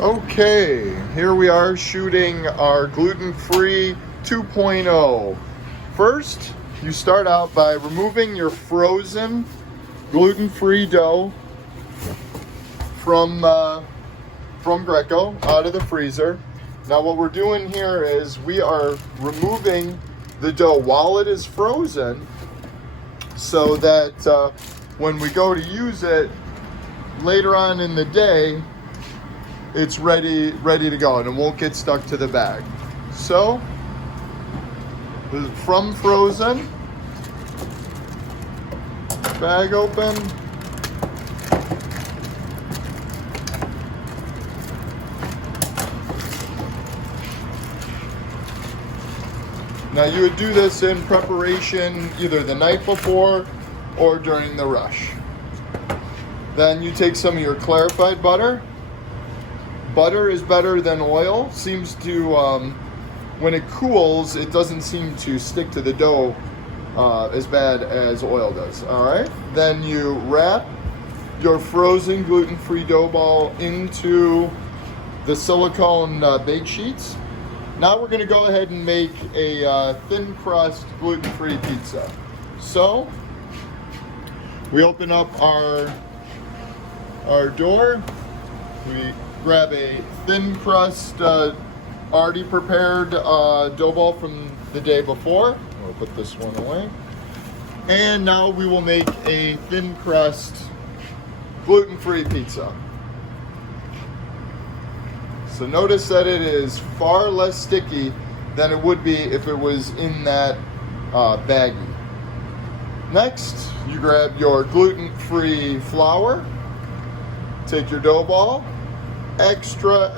Okay, here we are shooting our gluten-free 2.0. First, you start out by removing your frozen gluten-free dough from Greco out of the freezer. Now what we're doing here is we are removing the dough while it is frozen so that when we go to use it later on in the day, it's ready to go and it won't get stuck to the bag. So, from frozen, bag open, now you would do this in preparation either the night before or during the rush. Then you take some of your clarified butter. Butter is better than oil. Seems to, when it cools, it doesn't seem to stick to the dough as bad as oil does. All right. Then you wrap your frozen gluten-free dough ball into the silicone bake sheets. Now we're going to go ahead and make a thin crust gluten-free pizza. So we open up our door. We grab a thin crust, already prepared dough ball from the day before. We'll put this one away. And now we will make a thin crust gluten-free pizza. So notice that it is far less sticky than it would be if it was in that baggie. Next, you grab your gluten-free flour, take your dough ball, extra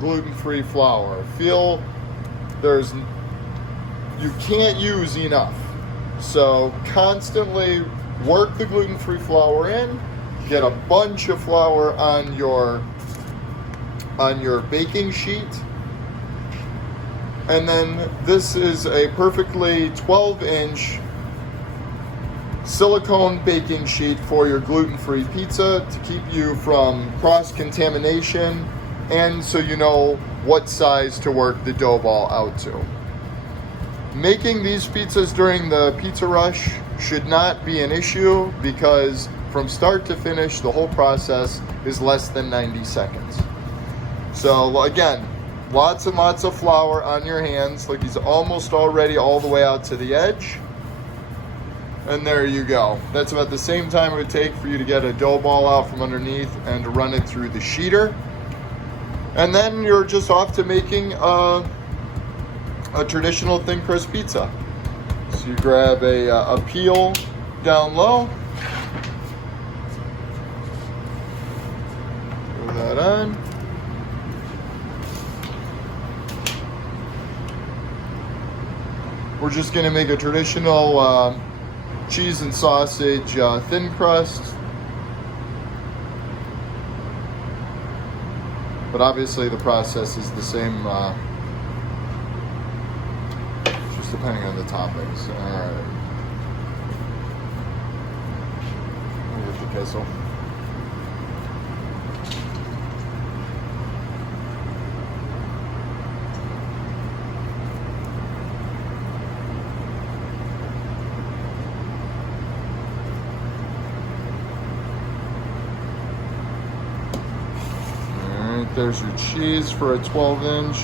gluten-free flour. Feel you can't use enough. So constantly work the gluten-free flour in, get a bunch of flour on your baking sheet. And then this is a perfectly 12-inch silicone baking sheet for your gluten-free pizza to keep you from cross-contamination and so you know what size to work the dough ball out to. Making these pizzas during the pizza rush should not be an issue because from start to finish the whole process is less than 90 seconds. So again, lots and lots of flour on your hands, like he's almost already all the way out to the edge. And there you go. That's about the same time it would take for you to get a dough ball out from underneath and to run it through the sheeter. And then you're just off to making a traditional thin crust pizza. So you grab a peel down low. Throw that on. We're just going to make a traditional cheese and sausage thin crust. But obviously the process is the same, just depending on the toppings. Alright. We'll get the queso. There's your cheese for a 12-inch.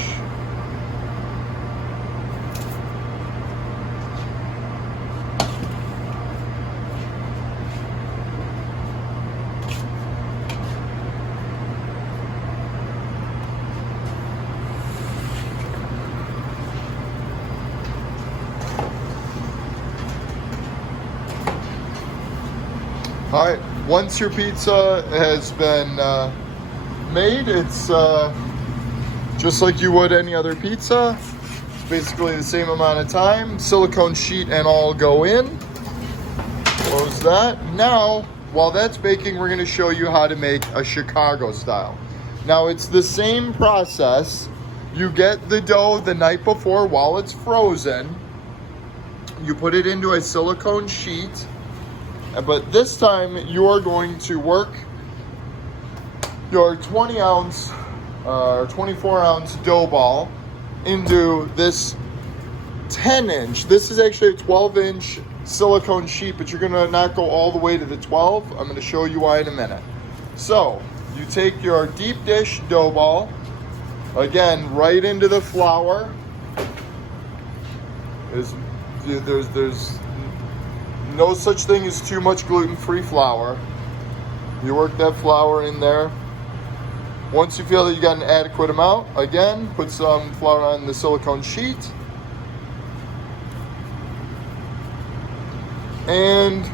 All right, once your pizza has been made, it's just like you would any other pizza. It's basically the same amount of time. Silicone sheet and all go in. Close that. Now, while that's baking, we're going to show you how to make a Chicago style. Now, it's the same process. You get the dough the night before while it's frozen. You put it into a silicone sheet, but this time you are going to work your 20 ounce or 24 ounce dough ball into this 10 inch. This is actually a 12 inch silicone sheet, but you're gonna not go all the way to the 12. I'm gonna show you why in a minute. So you take your deep dish dough ball, again, right into the flour. There's no such thing as too much gluten-free flour. You work that flour in there. Once you feel that you got an adequate amount, again, put some flour on the silicone sheet. And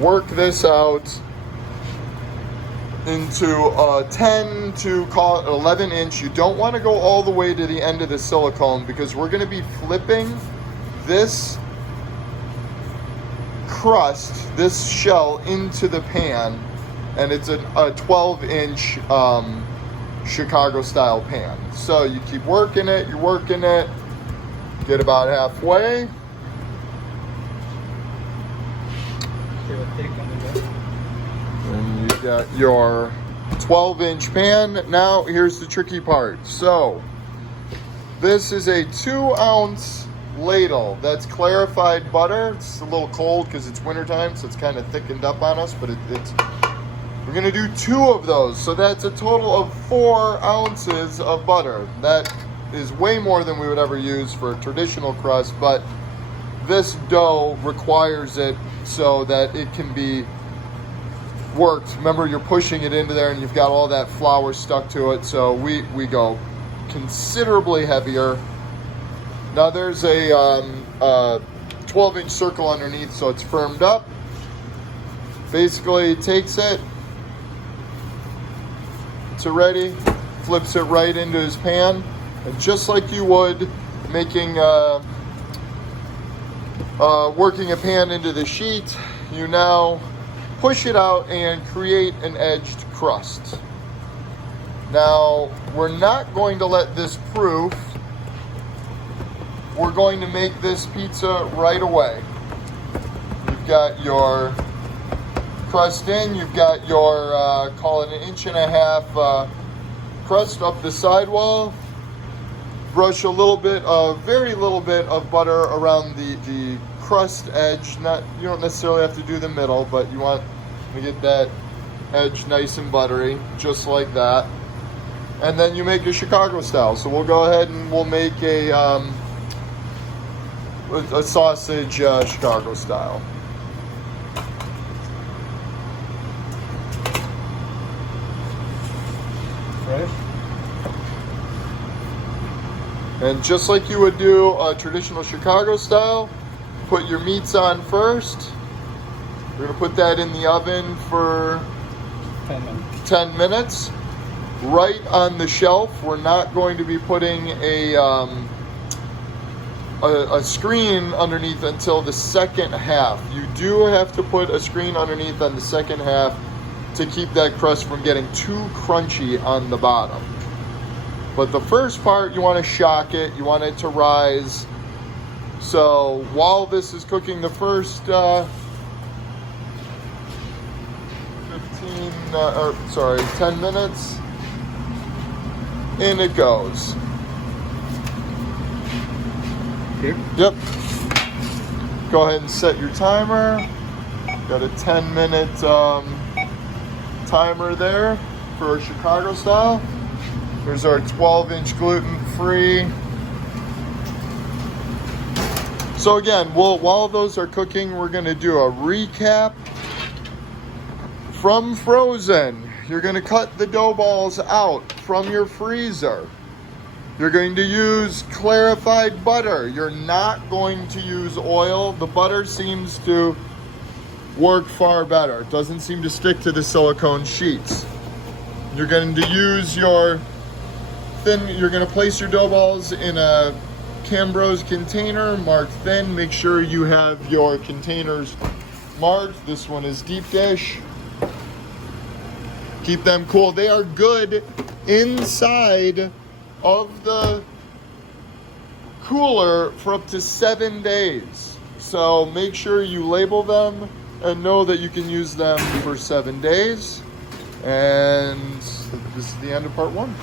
work this out into a 10 to call it 11 inch. You don't want to go all the way to the end of the silicone because we're going to be flipping this crust, this shell, into the pan, and it's a 12 inch Chicago style pan. So you keep working it, you're working it, get about halfway. And you got your 12 inch pan. Now here's the tricky part. So this is a 2 ounce ladle that's clarified butter. It's a little cold because it's wintertime, so it's kind of thickened up on us, but we're gonna do 2 of those. So that's a total of 4 ounces of butter. That is way more than we would ever use for a traditional crust, but this dough requires it so that it can be worked. Remember, you're pushing it into there and you've got all that flour stuck to it, so we go considerably heavier. Now there's a 12 inch circle underneath, so it's firmed up. Basically takes it to ready, flips it right into his pan, and just like you would making working a pan into the sheet, you now push it out and create an edged crust. Now, we're not going to let this proof. We're going to make this pizza right away. You've got your crust in, you've got your, call it 1.5 inch crust up the sidewall. Brush a little bit of, very little bit of butter around the crust edge. You don't necessarily have to do the middle, but you want to get that edge nice and buttery, just like that. And then you make a Chicago style. So we'll go ahead and we'll make a sausage Chicago style. Fresh. And just like you would do a traditional Chicago style, put your meats on first. We're gonna put that in the oven for 10 minutes. Right on the shelf. We're not going to be putting a screen underneath until the second half. You do have to put a screen underneath on the second half to keep that crust from getting too crunchy on the bottom. But the first part, you want to shock it, you want it to rise. So while this is cooking, the first 10 minutes, in it goes. Here? Yep. Go ahead and set your timer. Got a 10-minute timer there for our Chicago style. Here's our 12-inch gluten-free. So again, while those are cooking, we're gonna do a recap. From frozen, you're gonna cut the dough balls out from your freezer. You're going to use clarified butter. You're not going to use oil. The butter seems to work far better. It doesn't seem to stick to the silicone sheets. You're going to use your you're going to place your dough balls in a Cambros container marked thin. Make sure you have your containers marked. This one is deep dish. Keep them cool. They are good inside of the cooler for up to 7 days. So make sure you label them and know that you can use them for 7 days. And this is the end of part 1.